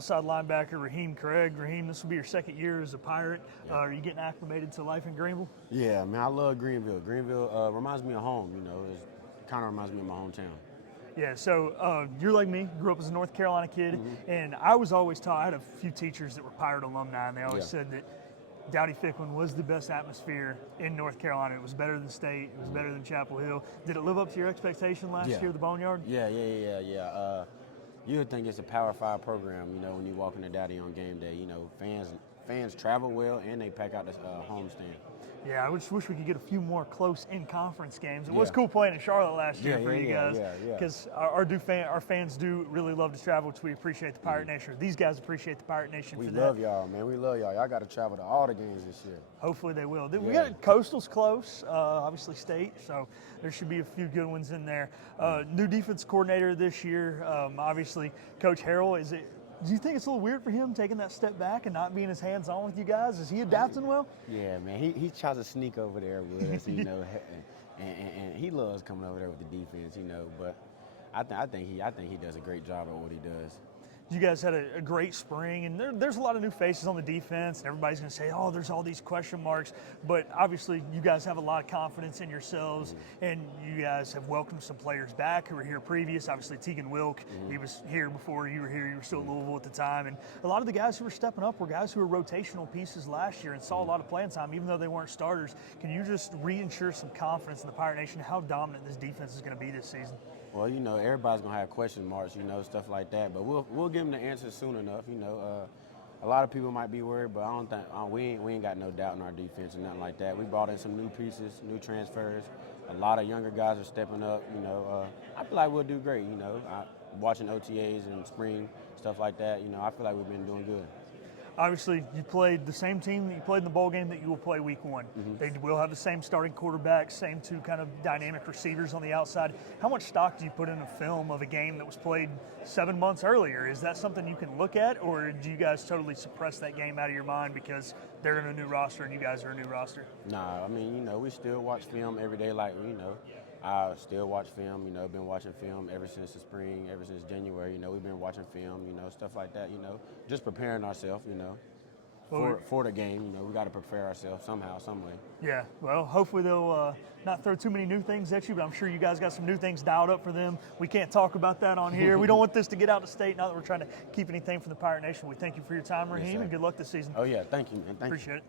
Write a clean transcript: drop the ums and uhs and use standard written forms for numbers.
outside linebacker Ryheem Craig. Ryheem, this will be your second year as a Pirate. Are you getting acclimated to life in Greenville? Yeah, man, I love Greenville. Greenville reminds me of home, it kind of reminds me of my hometown. Yeah, so you're like me, grew up as a North Carolina kid, Mm-hmm. and I was always taught, I had a few teachers that were Pirate alumni, and they always Yeah. said that Dowdy Ficklin was the best atmosphere in North Carolina. It was better than State, it was better than Chapel Hill. Did it live up to your expectation last year at the Boneyard? Yeah. You would think it's a Power 5 program, when you walk into Dowdy on game day. Fans travel well and they pack out the homestand. Yeah, I just wish we could get a few more close in-conference games. It was Yeah. cool playing in Charlotte last year for you guys, yeah. because our fans do really love to travel, which we appreciate the Pirate Nation. These guys appreciate the Pirate Nation We for love that. y'all, man. We love y'all. Y'all got to travel to all the games this year. Hopefully they will. We Yeah. got Coastal's close, obviously State, so there should be a few good ones in there. New defense coordinator this year, obviously Coach Harrell. Do you think it's a little weird for him taking that step back and not being as hands-on with you guys? Is he adapting well? Yeah, man. He tries to sneak over there with us, and he loves coming over there with the defense, But I think he does a great job at what he does. You guys had a great spring, and there's a lot of new faces on the defense, and everybody's going to say, oh, there's all these question marks. But obviously, you guys have a lot of confidence in yourselves, and you guys have welcomed some players back who were here previous. Obviously, Tegan Wilk, he was here before you were here. You were still at Louisville at the time. And a lot of the guys who were stepping up were guys who were rotational pieces last year and saw a lot of playing time, even though they weren't starters. Can you just reinsure some confidence in the Pirate Nation, how dominant this defense is going to be this season? Well, everybody's gonna have question marks, stuff like that. But we'll give them the answers soon enough. A lot of people might be worried, but I don't think we ain't got no doubt in our defense or nothing like that. We brought in some new pieces, new transfers. A lot of younger guys are stepping up. I feel like we'll do great. Watching OTAs and spring stuff like that. I feel like we've been doing good. Obviously, you played the same team that you played in the bowl game that you will play week one. They will have the same starting quarterback, same two kind of dynamic receivers on the outside. How much stock do you put in a film of a game that was played 7 months earlier? Is that something you can look at, or do you guys totally suppress that game out of your mind because they're in a new roster and you guys are a new roster? Nah, we still watch film every day I still watch film, been watching film ever since the spring, ever since January, we've been watching film, stuff like that, just preparing ourselves, for the game, we got to prepare ourselves somehow, some way. Yeah, well, hopefully they'll not throw too many new things at you, but I'm sure you guys got some new things dialed up for them. We can't talk about that on here. We don't want this to get out of state, not that we're trying to keep anything from the Pirate Nation. We thank you for your time, Ryheem, Yes, and good luck this season. Oh, yeah, thank you, man. Thank you. Appreciate it.